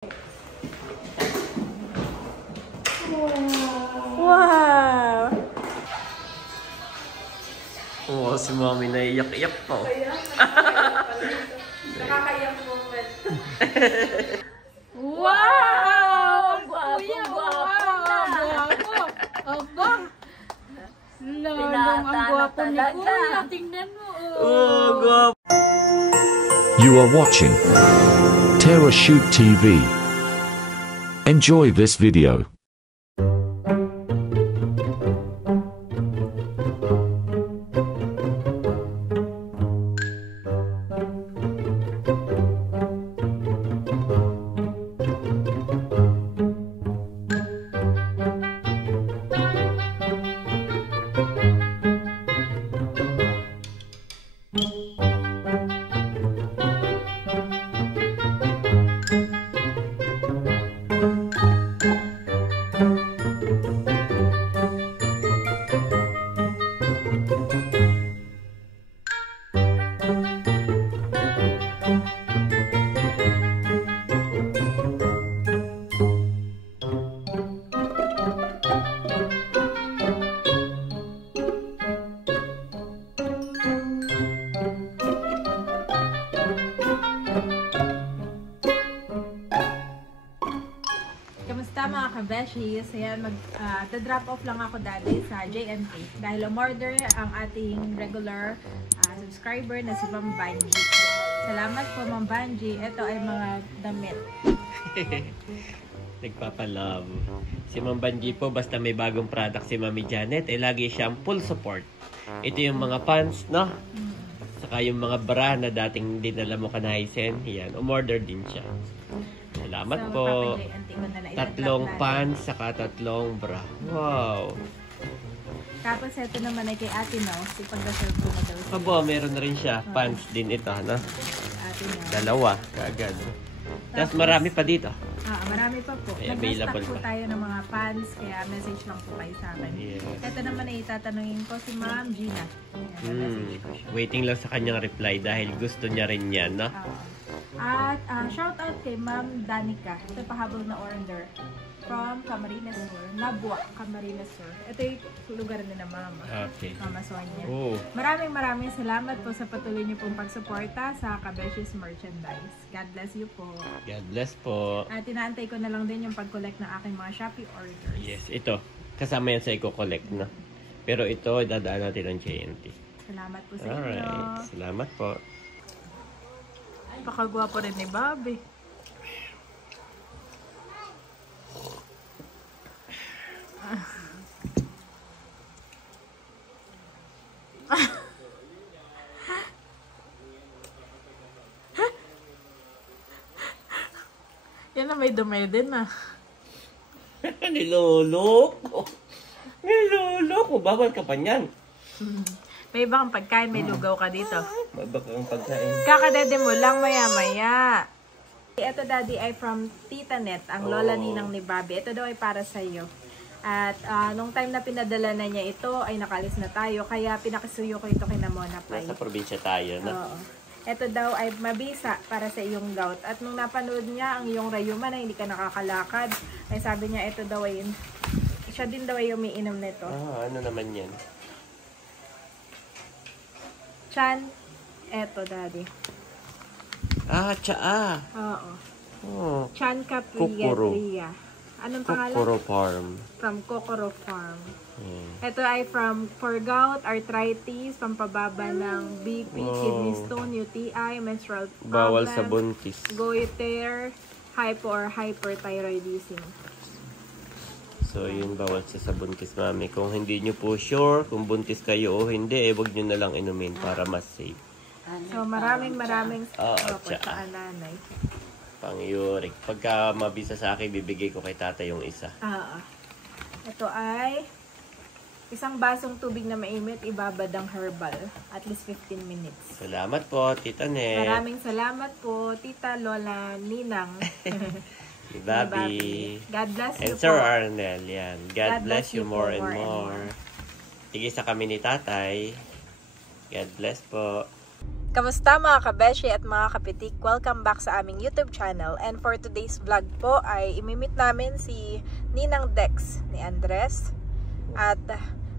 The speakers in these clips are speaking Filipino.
Wow! Oo, si Mami naiyak-iyak po. Nakakaiyak moment. Wow! Gwapo! Aba! Lalong ang gwapo ni Kuya. Tingnan mo. Oh, gwapo! You are watching Terra Shoot TV. Enjoy this video. Mga kabeshis, ayan, drop off lang ako dati sa JNT dahil umorder ang ating regular subscriber na si Ma'am Banji. Salamat po Ma'am Banji. Ito ay mga damit. Nagpapalove. Si Ma'am Banji po, basta may bagong product si Mami Janet, lagi siyang full support. Ito yung mga pants, no? Saka yung mga bra na dating dinala mo kanaisen, yan, umorder din siya. Salamat So, po. Tatlong Pants, saka 3 bra. Wow. Tapos ito naman ay kay Ate No. Si pag-reserve ko na daw. Abo, meron na rin siya. Pants din ito, no? Ate No. Dalawa, kaagad. Tapos marami pa dito. Marami pa po. Ay, Nag-stock available po pa. tayo ng mga pants, kaya message lang po kayo sa akin. Yes. Ito naman ay tatanungin ko si Ma'am Gina. Ayan, message ko siya. Waiting lang sa kanyang reply dahil gusto niya rin yan, no? At shout out kay Ma'am Danica sa pahabol na order from Camarines Sur, Nabua, Camarines Sur. Ito yung lugar nila Mama. Okay. Mama Sonia. Oh. Maraming salamat po sa patuloy niyo pong pagsuporta sa Kabeshis merchandise. God bless you po. God bless po. At inaantay ko na lang din yung pag-collect ng aking mga Shopee orders. Yes, ito. Kasama yan sa i-collect, no? Pero ito, dadaan natin ang JNT. Salamat po sa inyo. Alright. Salamat po. Pakagwapo rin ni Bobby. Yan na, may dumi din ah. Niloloko. Niloloko. Bawal ka pa niyan. May ibang pagkain, may lugaw ka dito. Mabaka ang pagkain. Kakadede mo lang maya-maya. Ito daddy ay from Tita Net, ang lola ninang ni Bobby. Ito daw ay para sa iyo. At nung time na pinadala na niya ito, ay nakalis na tayo. Kaya pinakisuyo ko ito kay Namona Pai. Nasa probinsya tayo, no? Oo. Ito daw ay mabisa para sa iyong gout. At nung napanood niya ang iyong rayuma na hindi ka nakakalakad, ay sabi niya ito daw ay, siya din daw ay umiinom nito. Ano naman yan? Chan, eto daddy. Tsaa. Oo. Oh. Chan Kokoro. Capria. Anong pangalan? Kokoro Farm. From Kokoro Farm. Yeah. Ito ay for gout, arthritis, pampababa ng BP, kidney stone, UTI, menstrual problem, Bawal sa buntis. goiter, hypo or hyperthyroidism. So, yun, bawal sa buntis, mami. Kung hindi nyo po sure kung buntis kayo o hindi, wag nyo na lang inumin para mas safe. So, maraming Oo, sa nanay. Pang-uric. Pagka mabisa sa akin, bibigay ko kay tata yung isa. Ito ay isang basong tubig na mainit, ibabad ang herbal. At least 15 minutes. Salamat po, Tita Net. Maraming salamat po, Tita Lola Ninang. Ni Bobby. God bless you And Sir po. Arnel, yan. God bless you more and more. Tigisa kami ni tatay. God bless po. Kamusta mga kabeshi at mga kapitik? Welcome back sa aming YouTube channel. And for today's vlog po ay imimit namin si Ninang Dex ni Andres. At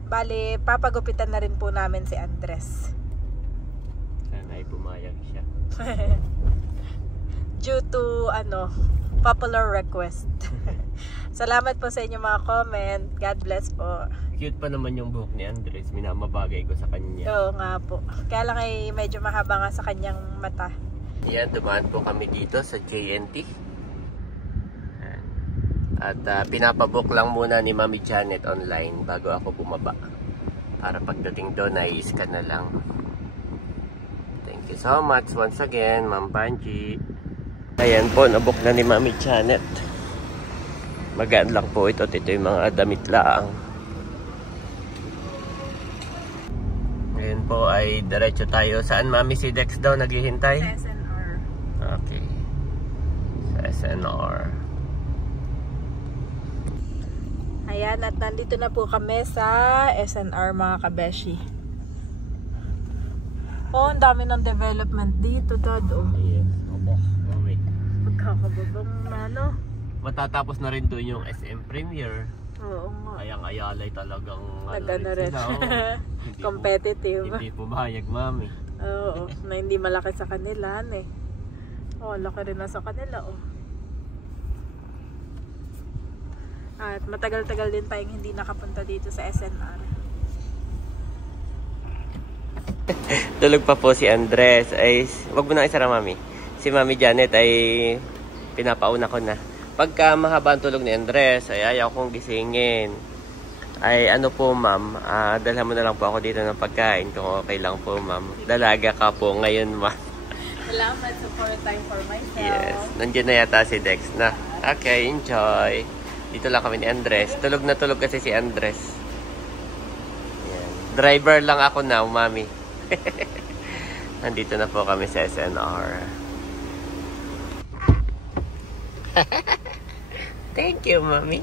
bali, papagupitan na rin po namin si Andres. Sana ay pumayag siya. Due to popular request. Salamat po sa inyong mga comment. God bless po. Cute pa naman yung buhok ni Andres. Minamabagay ko sa kanya. Oo nga po. Kaya lang ay medyo mahaba nga sa kanyang mata. Yan, dumaan po kami dito sa JNT. At pinapabook lang muna ni Mami Janet online bago ako bumaba. Para pagdating doon ay scan na lang. Thank you so much once again, Ma'am Panji. Ayan po, nabook na ni Mami Janet. Magaan lang po ito. Ito yung mga damit lang. Ngayon po ay diretso tayo. Saan Mami si Dex daw naghihintay? Sa SNR. Okay. Sa SNR. Ayan, at nandito na po kami sa SNR mga kabeshi. Oh, ang dami ng development dito, Dad. Oh. Yes. Opo. Mami. Pagkakababang Matatapos na rin doon yung SM Premier. Oo nga. Kayang Ayalay talagang Nagano rin. sila, Hindi Competitive. Hindi pumayag, Mami. Oo, na hindi malaki sa kanila, eh. Oh, laki rin na sa kanila, oh. At matagal-tagal din tayong hindi nakapunta dito sa SNR. Tulog pa po si Andres. Ay, wag mo na isara, Mami. Si Mami Janet ay pinapauna ko na. Pagka mahaba ang tulog ni Andres, ay ayaw kong gisingin. Ay ano po, Ma'am, dalhan mo na lang po ako dito ng pagkain kung okay lang po, Ma'am. Dalaga ka po ngayon, Ma'am. Salamat for time for myself. Yes, nandiyan na yata si Dex na. Okay, enjoy. Dito lang kami ni Andres. Tulog na tulog kasi si Andres. Yan. Driver lang ako now, Mami. Nandito na po kami sa SNR. Thank you, Mami.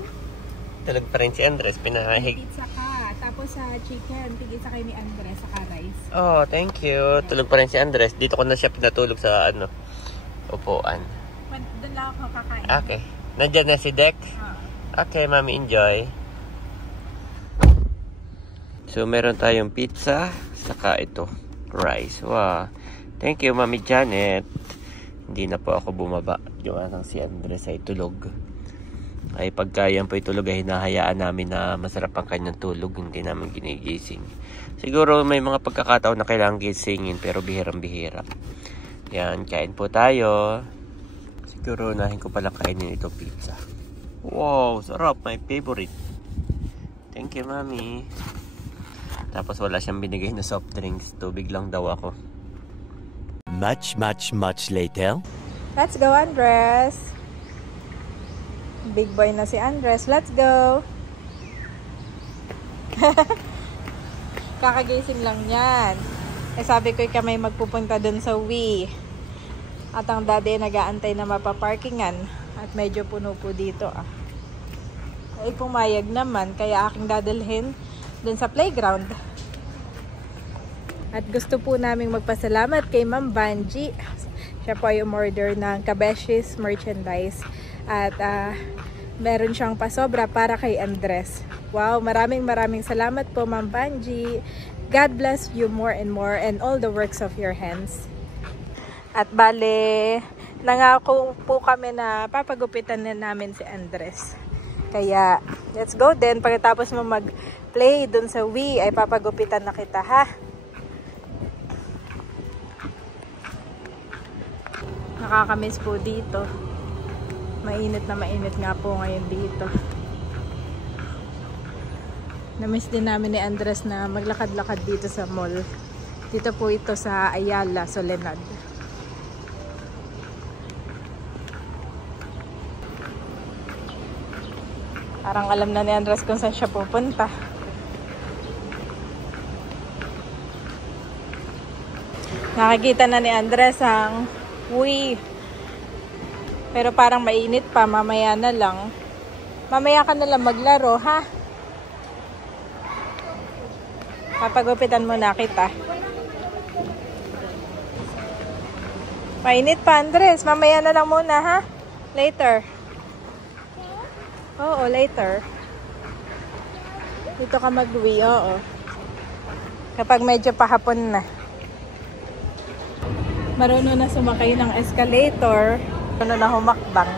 Tulog pa rin si Andres. Pinahig. Pizza ka. Tapos sa chicken, tig-isa kayo ni Andres sa rice. Oh, thank you. Tulog pa rin si Andres. Dito ko na siya pinatulog sa upuan. Doon lang ako kakain. Okay. Nandiyan na si Dex. Okay, Mami, enjoy. So, meron tayong pizza. Saka ito, rice. Wow. Thank you, Mami Janet. Hindi na po ako bumaba. Yung si Andres ay tulog. Ay pagka yan po itulog ay hinahayaan namin na masarap ang kanyang tulog. Hindi namin ginigising. Siguro may mga pagkakataon na kailangan gisingin pero bihirang-bihira. Yan, kain po tayo. Siguro unahin ko pala kainin ito pizza. Wow, sarap. My favorite. Thank you, Mami. Tapos wala siyang binigay na soft drinks. Tubig lang daw ako. Much later. Let's go, Andres. Big boy na si Andres. Let's go. Kakagising lang yan. Eh sabi ko kami magpupunta dun sa Wii. At ang daddy nag-aantay na mapaparkingan. At medyo puno po dito Ay pumayag naman. Kaya aking dadalhin dun sa playground. At gusto po naming magpasalamat kay Ma'am Banji. Siya po ay umorder ng Kabeshis merchandise. At meron siyang pasobra para kay Andres. Wow, maraming salamat po, Ma'am Banji. God bless you more and all the works of your hands. At bale, nangako po kami na papagupitan na namin si Andres. Kaya, let's go then. Pagkatapos mo mag-play dun sa Wii, ay papagupitan na kita, ha? Nakakamiss po dito. Mainit nga po ngayon dito. Namiss din namin ni Andres na maglakad-lakad dito sa mall. Dito po ito sa Ayala, Soledad. Parang alam na ni Andres kung saan siya pupunta. Nakikita na ni Andres ang Wii. Pero parang mainit pa, mamaya na lang. Mamaya ka na lang maglaro, ha? Papagupitan mo na kita. Mainit pa, Andres. Mamaya na lang muna, ha? Later. Oo, later. Dito ka mag-uwi, oo. Kapag medyo pahapon na. Marunong na sumakay ng escalator. Marunong na humakbang.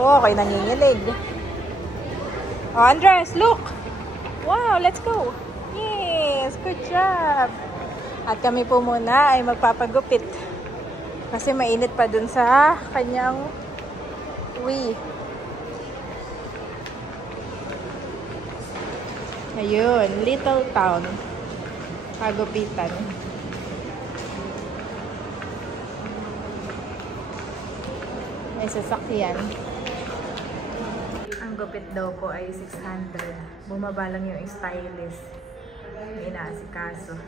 Oo, ako'y nanginginig. Oh, Andres, look! Wow, let's go! Yes, good job! At kami po muna ay magpapagupit. Kasi mainit pa dun sa kanyang Wii. Ayun, little town. Pagupitan. May sasakyan. Ang gupit daw po ay 600. Bumaba lang yung stylist. May inaasikaso.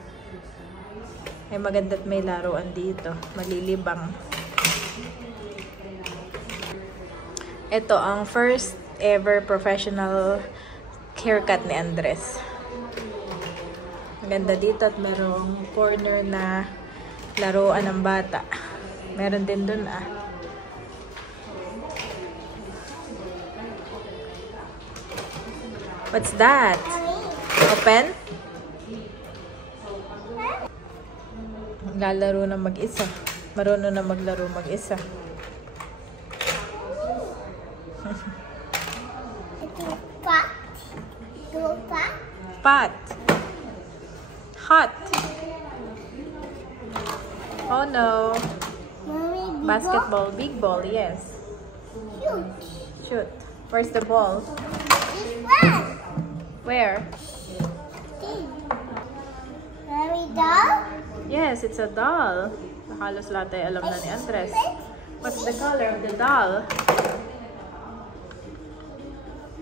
Ay maganda't may laruan dito. Malilibang. Ito ang first ever professional haircut ni Andres. Maganda dito at merong corner na laruan ng bata. Meron din dun What's that? Open? Lalaro na mag-isa. Marunong na maglaro mag-isa. Pot. Hot. Oh no. Basketball. Big ball, yes. Shoot. Where's the ball? Where? Doll? Yes, it's a doll. Halos lahat ay alam na ni Andres. What's the color of the doll?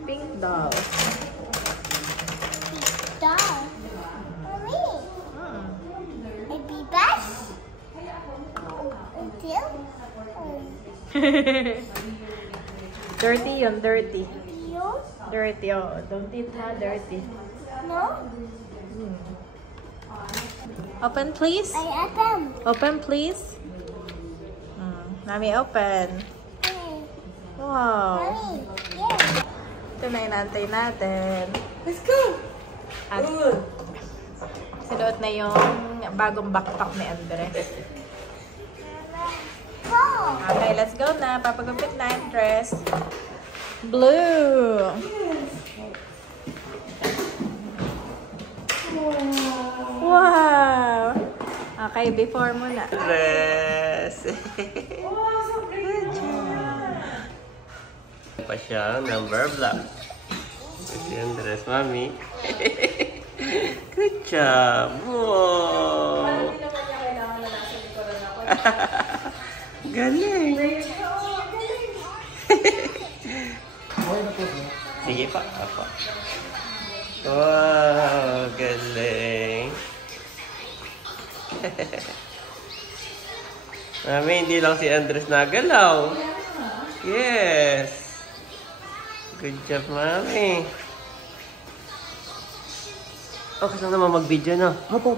Pink doll. Doll. Mommy. Baby bus? Until? Dirty yun, dirty. You? Dirty, oh. Don't eat ha, dirty. No? Open, please. I open. Open, please. Mami, open. Wow. Mommy. Yeah. Ito na inantay natin. Let's go. At sinuot na yung bagong backpack ni Andres. Go. Okay, let's go na. Papagupit na yung dress. Blue. Wow. Okay, before mo na. Dress. Pa siya, number block. Si Andres, mami. Good job. Wow. Galing. Sige pa, apa. Wow, galing. Mami, hindi lang si Andres nagalaw. Yes. Good job, mami. Okay lang naman mag-video, no? Opo.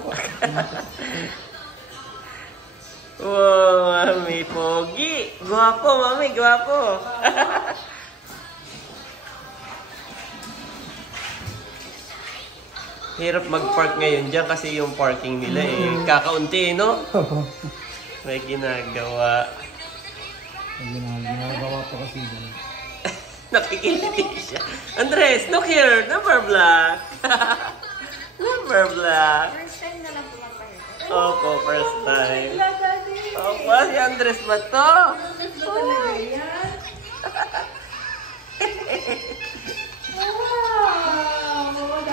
Wow, mami, pogi. Gwapo, mami, gwapo. Hirap mag-park ngayon dyan kasi yung parking nila kakaunti, no? May ginagawa. Ginagawa pa kasi dyan. Nakikiliti siya. Andres, look here. Number black. Number black. First time na lang pumapahin. Opo, first time. Opo, si Andres ba to?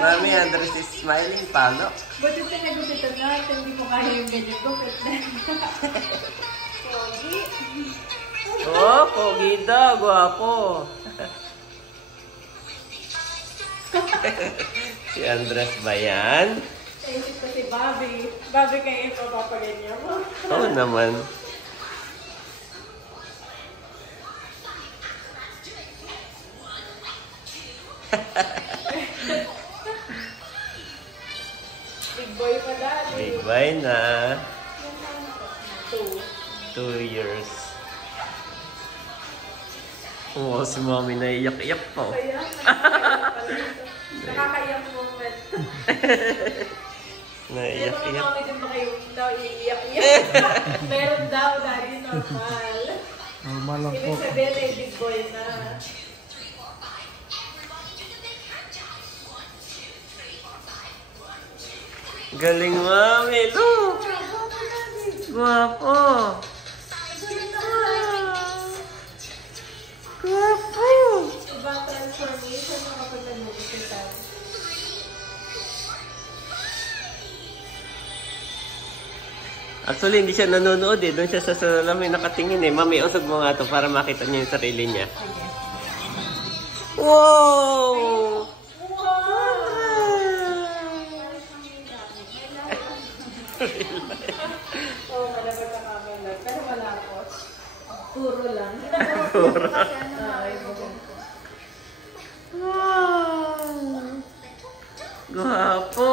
Mami, Andres is smiling pa, no? Buti pinagupitan natin. Hindi ko kaya yung ganyan gupit na. Pogi. Oh, pogi daw. Gwapo. Si Andres ba yan? Naisip ko si Bobby. Bobby kayo yung papapaganyan mo. Oo naman. Big boy pa dati. Big boy na. 2. 2 years. Oo, si Mami naiyak-iyak po. Kaya, nakakaiyak moment. Naiyak-iyak. Mami din ba kayo iiyak-iyak? Meron daw, dahil normal. Normal lang po. Ibig sabihin ay big boy na. Galing, Mami. Look! Guwapo! Guwapo! Ibang transformation na kapag nag-usitan. Actually, hindi siya nanonood eh. Doon siya sa salamin nakatingin eh. Mami, usog mo nga to para makita niya yung sarili niya. Wow! Oo, malabag ka camera. Pero wala po. Puro lang. Puro. Wow! Guwapo!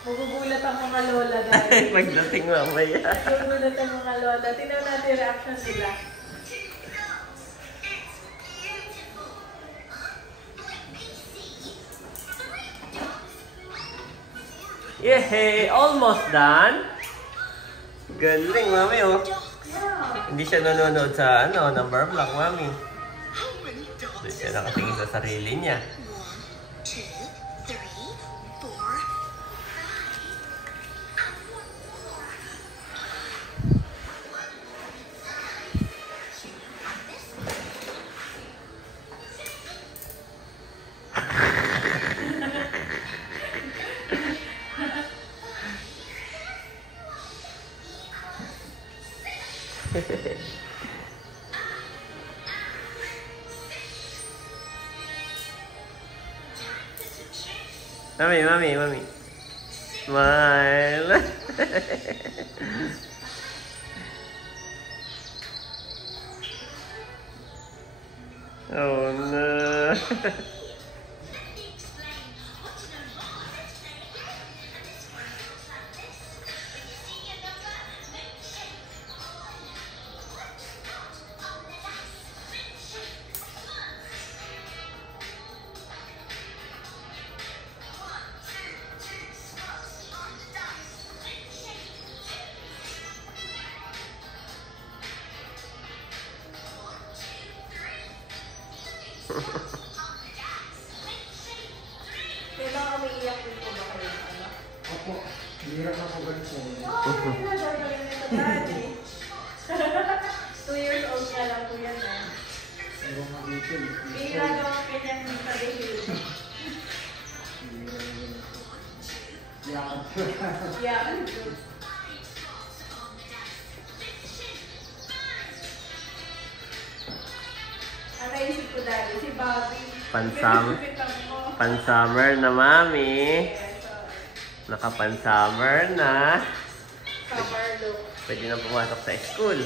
Magugulat ang mga lola dahil. Pagdating mamaya. Magugulat ang mga lola. Tingnan natin yung reaction nila. Yehey! Almost done! Galing, Mami, oh. Hindi siya nanonood sa, number block, Mami. Doon siya nakatingin sa sarili niya. 1, 2, 3, 4. Mami. Smile. Oh no. Kailangan umiiyak din po ba kayo? Opo. Hirap na po ganito. Oo, pinagagaling nito dati. 2 years old ka lang po yan eh. Pero nga dito. Bihira daw ang kanyang pag-ihil. Yakap. Yeah. Ang naisip ko dati, si Bobby. Pan-summer na, Mami. Naka-pan-summer na. Summer look. Pwede na pumasok sa school.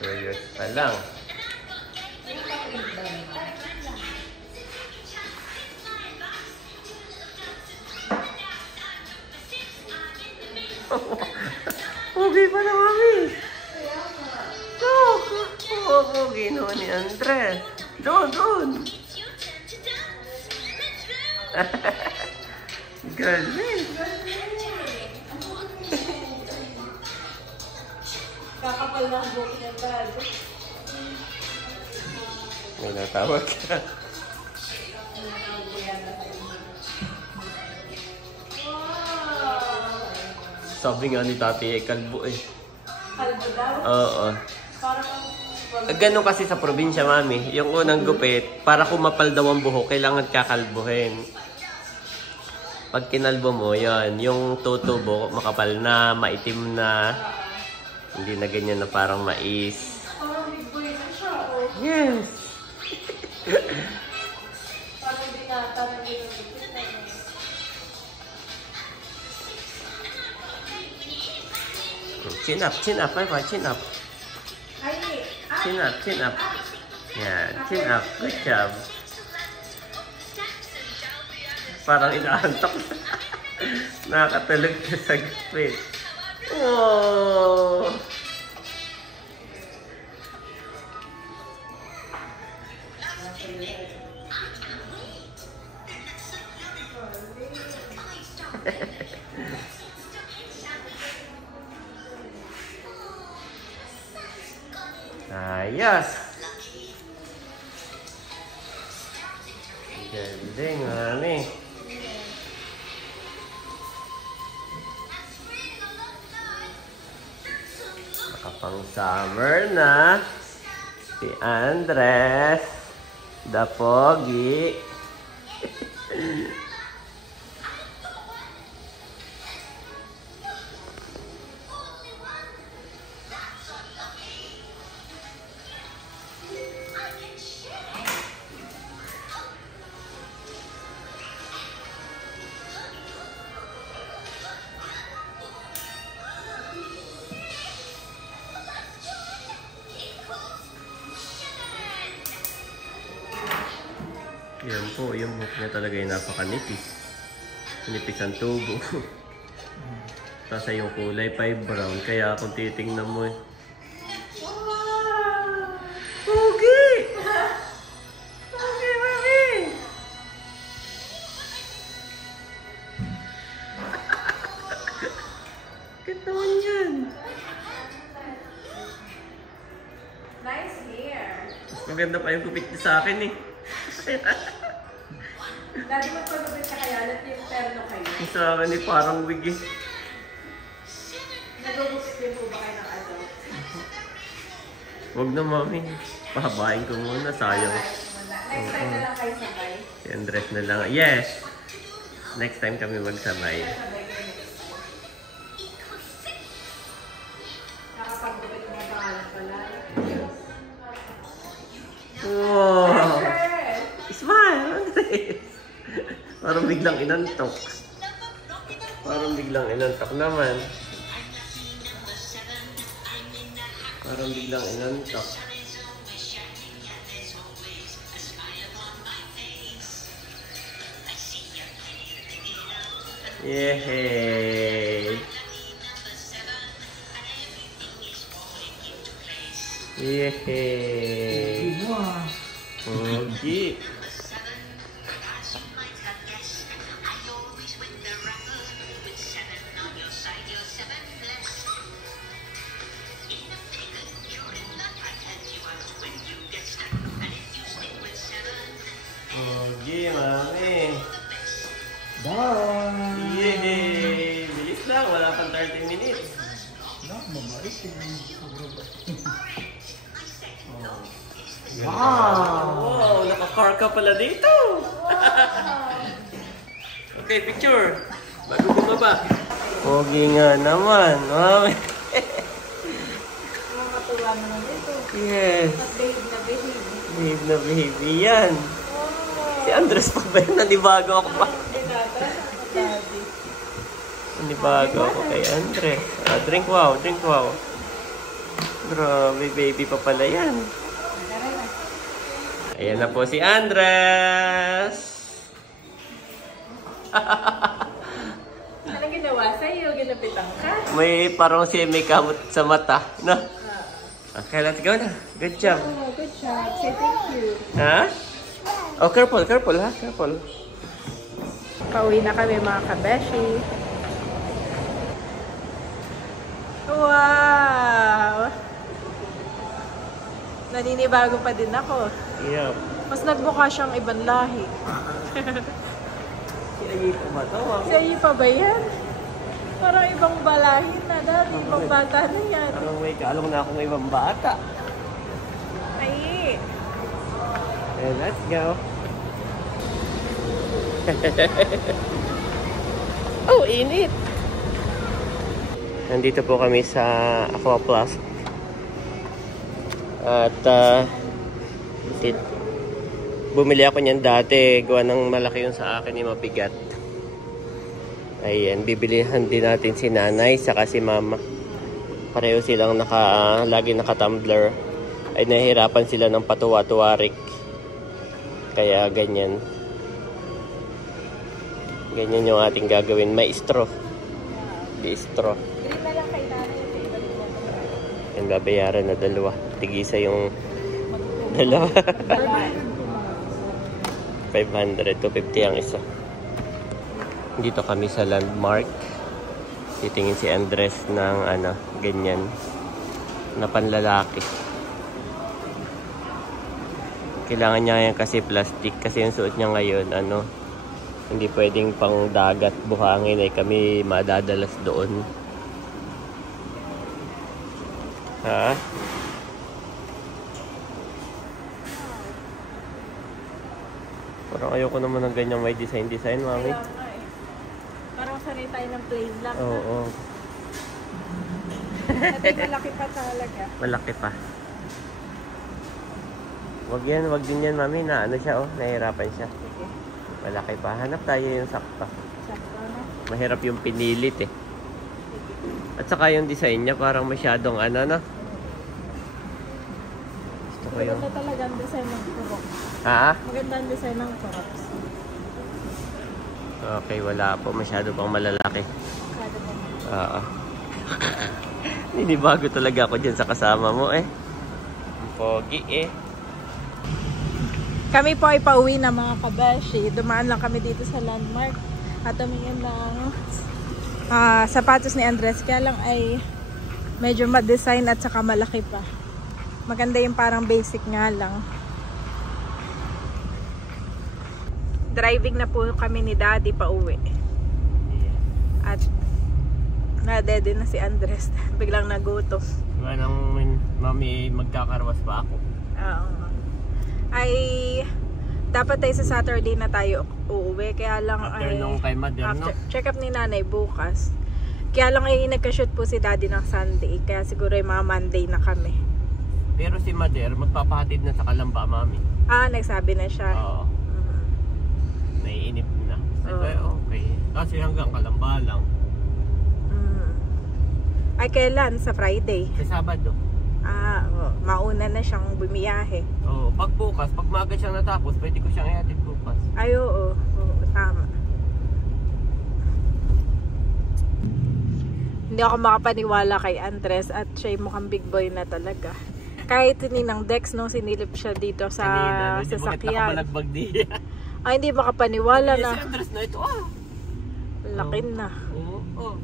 2 years pa lang. Pogi pa na, Mami. Look! Oh, pogi no ni Andres. Doon. Galing. Kakapal na ang buhok niya, Dad. May natawag ka. Sabi nga ni Tati, kalbo eh. Kalbo daw? Oo. Parang Ganun kasi sa probinsya, Mami. Yung unang gupit, para kumapal daw ang buhok, kailangan kakalbuhin. Pag kinalbo mo, yan, yung tutubo, makapal na, maitim na. Hindi na ganyan na parang mais. parang big boy na siya, oh. Yes! Parang binata na ginugupit na niya. Chin up, bye bye, chin up. Ay, Chin up. Yan, chin up. Good job. Parang inaantok. Nakatulog ka sa gapit. Oh! Ayos! Galing, mami. Nakapang summer na si Andres, the Pogi. Yan po, yung buhok niya talaga ay napakanipis. Nipis ang tubo. Tapos yung kulay pa ay brown, kaya kung titingnan mo eh. Wow! Pogi! Pogi, mami! Katawan yan! Nice hair. Mas maganda pa yung kupit niya sa akin eh. Dati magpagupit ka kaya, alat yung terno kayo. Yung sa akin eh, parang wig eh. Nagugupit din po ba kayo ng adult? Huwag na mami. Pahabain ko muna, sayang. Next time na lang kayo sabay. Si Andres na lang. Yes! Next time kami magsabay. Sabay kayo next time. Nakapagupit mo pangalan pala. Wow! Smile, Andres! Parang biglang inantok. Parang biglang inantok naman. Parang biglang inantok. Yehey! Yehey! Wow. Pogi! Pogi, mami! Bye! Yehey! Bilis lang, wala pang 30 minutes. Mabait eh. Wow! Wow! Naka-car ka pala dito! Okay, picture! Bago bumaba. Pogi nga naman, mami! Nakakatuwa naman dito. Yes! At behave na behave. Behave na behave yan. Si Andres pa ba yun? Nanibago ako pa. Daddy. Nanibago ako kay Andres. Drink wow, drink wow. Grabe, baby pa pala yan. Ayan na po si Andres! Anong ginawa sa'yo? Ginapitan ka? May parang siya may kamot sa mata, no? Okay, let's go na. Good job. Oh, good job. Say thank you. Ha? Oh, careful, careful ha, careful. Pauwi na kami mga kabeshi. Wow! Naninibago pa din ako. Yep. Mas nagmukha siyang ibang lahi. Kaya pa ba ito? Sa'yo pa ba yan? Parang ibang balahi na dati. Ibang bata na yan. Parang may kaalong na akong ibang bata. Ay! Okay, let's go. Oh, init! Nandito po kami sa Aquaplus. At bumili ako niyan dati. Gawa ng malaki yung sa akin, yung mabigat. Ayan, bibilihan din natin si nanay saka si mama. Pareho silang lagi naka-tumbler. Ay nahihirapan sila ng patuwa-tuwarik. Kaya ganyan. Ganyan yung ating gagawin. May straw. Bistro. Green na lang kay nanay. Yung babayaran na dalawa. Tigisa yung dalawa. 500 to 50 ang isa. Dito kami sa Landmark. Titingin si Andres ng ganyan na panlalaki. Kailangan niya yan kasi plastic kasi yung suot niya ngayon hindi pwedeng pang dagat buhangin ay kami madadalas doon. Ha? Parang ayoko naman ng ganyang may design, mami. Parang sanay tayo ng plain lang. Oo. Ito malaki pa talaga. Malaki pa. Wag din yan, mami, na siya, nahihirapan siya. Sige. Malaki pa. Hanap tayo yung sakto. Sakto na. Mahirap yung pinilit eh. At saka yung design niya parang masyadong no? Gusto ko yung... Maganda talaga ang design ng kurok. Ha? Maganda ang design ng kuroks. Okay, wala po. Masyado pang malalaki. Masyado pa. Oo. Ninibago talaga ako dyan sa kasama mo eh. Ang pogi eh. Kami po ay pauwi na mga kabeshi. Dumaan lang kami dito sa Landmark at tumingin ng sapatos ni Andres. Kaya lang ay medyo ma-design at saka malaki pa. Maganda yung parang basic nga lang. Driving na po kami ni Daddy pauwi. At nadede na si Andres. Biglang nagutom. Diba nang mami magkakarwas pa ako? Oo. Ay dapat tayo sa Saturday na tayo uuwi, kaya lang After nung kay Mother, no? check up ni nanay bukas. Kaya lang ay nagka-shoot po si Daddy ng Sunday, kaya siguro ay mga Monday na kami. Pero si Mother magpapahatid na sa Kalamba, mami. Nagsabi na siya. Oo. Naiinip na. Okay. Kasi hanggang Kalamba lang. Ay kailan? Sa Friday? Sa Sabado. Mauna na siyang bumiyahe. Oo. Pag bukas, pag maaga siyang natapos, pwede ko siyang ihatid bukas. Ay oo, tama. Hindi ako makapaniwala kay Andres at siya mukhang big boy na talaga. Kahit ninang Dex nung sinilip siya dito sa sasakyan. Nakabalagbag diya. Ay, hindi makapaniwala na. Si Andres na ito, Laki na. Oo.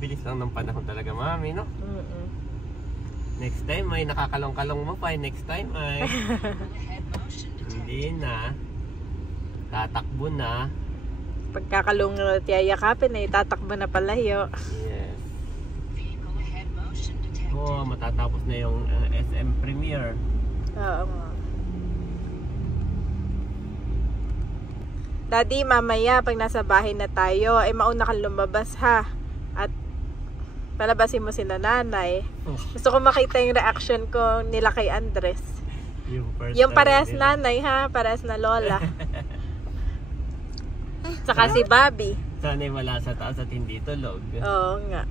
Bilis lang ng panahon talaga, mami, no? Next time ay nakakalong-kalong mo pa. Next time ay hindi na. Tatakbo na. Pagkakalong at yayakapin ay tatakbo na palayo. Yes. Matatapos na yung SM Premiere. Oo nga. Daddy, mamaya pag nasa bahay na tayo, ay mauna kang lumabas ha. At palabasin mo sila nanay. Gusto ko makita yung reaction ko nila kay Andres. Yung parehas nanay ha, parehas na lola. Saka si Bobby. Sana'y wala sa taas at hindi tulog. Oo nga.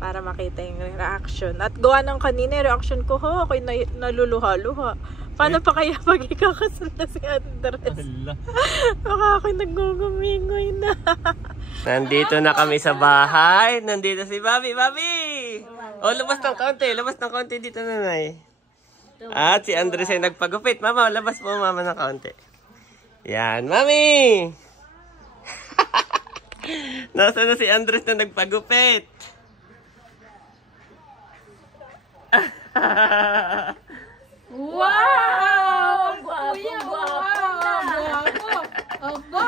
Para makita yung reaction. At gawa ng kanina yung reaction ko, ako'y naluluha-luha. Paano pa kaya pag ikakasal na si Andres? Baka ako'y nagugumingoy na. Nandito na kami sa bahay. Nandito si Bobby. Bobby! Labas ng konti. Labas ng konti dito, nanay. At si Andres ay nagpagupit. Mama, labas po mama ng konti. Yan, mami! Nasaan na si Andres na nagpagupit? Wow! Kuya, gwapo! Aba!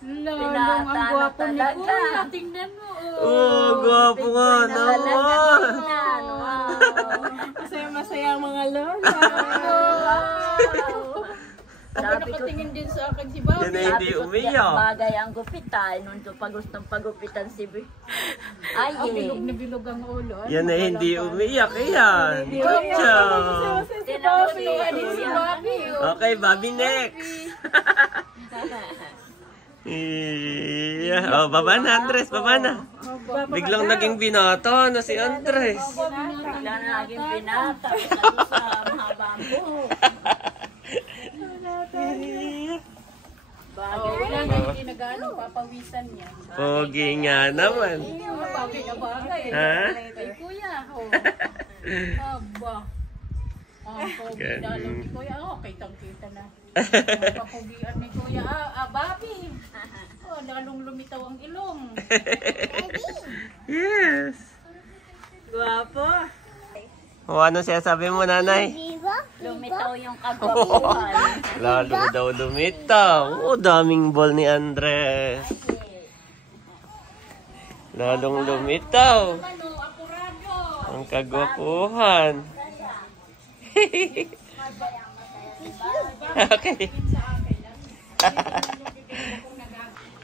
Lalong ang gwapo ni Kuya. Tingnan mo. Gwapo nga naman. Masaya-masaya ang mga lola. Aba, nakatingin din sa akin si Bobby. Yan ay hindi umiyak. Bagay ang gupitan. Nung pagustong pagupitan si B. Ay, Bilog na bilog ang ulo. Yan ay hindi umiyak. Yan. Good job. Si Bobby. Si Bobby. Okay, Bobby next. Baba na, Andres. Baba na. Biglang naging binato na si Andres. bigla na naging pinata. Sa mahabang buhok. Bagay. hindi nag-ano, papawisan niya. Pogi nga naman. Bagay na bagay. Ha? Kay kuya, oh. Aba. Ang pogi na alam ni kuya, oh, kitang-kita na. Ang papugian ni kuya, Bobby. Oh, lalong lumitaw ang ilong. Yes. Guwapo. O ano siya sabi mo, nanay? Lumitaw yung kagwapuhan. Lalo daw lumitaw. Daming ball ni Andres. Lalong lumitaw. Ano, apurado. Ang kagwapuhan. Okay.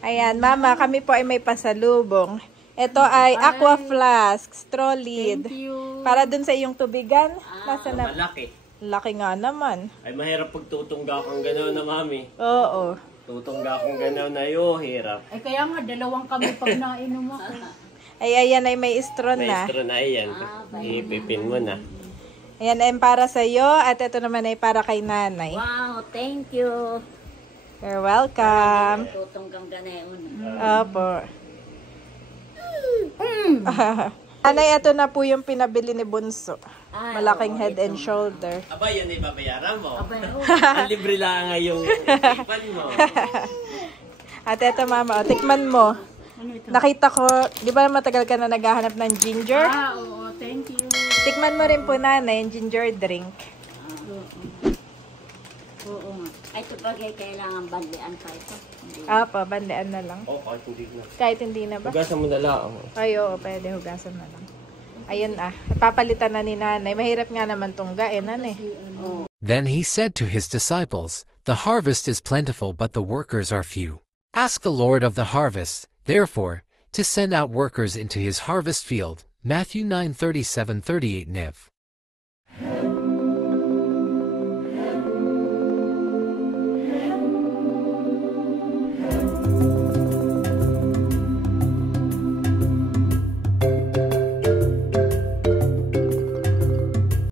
Ayan, mama, kami po ay may pasalubong. Ito ay aqua flask, straw lid. Thank you. Para dun sa iyong tubigan. Nasa na? Malaki. Laki nga naman. Ay mahirap pag tutungga kang gano'n na, mami. Oo. Tutungga kang gano'n na yun, hirap. Ay, kaya nga, dalawang kami pag nainom ako. Ay, ayan ay may straw na. Maestro na yan. Ipipin mo na. Ayan ay para sa iyo at ito naman ay para kay nanay. Wow, thank you. You're welcome. Tutong kang ganayon. Opo. Nanay, ito na po yung pinabili ni Bunso. Malaking head and shoulder. Aba, yan ay babayaran mo. Abay, oh. Ang libre lang nga yung ipan mo. At ito mama, tikman mo. Ano ito? Nakita ko, di ba matagal ka na naghahanap ng ginger? Oo, thank you. Tikman mo rin po nanay yung ginger drink. Oo nga. Ay, ito bagay kailangan bandian pa ito. Hindi. Apo, bandean na lang. Oh, kahit hindi na. Kahit hindi na ba? Hugasan mo na lang. Ay, oo, pwede hugasan na lang. Ayun napapalitan na ni nanay. Mahirap nga naman tunggain, ano eh. Then he said to his disciples, The harvest is plentiful, but the workers are few. Ask the Lord of the harvest, therefore, to send out workers into his harvest field. Matthew 9:37-38 Nev.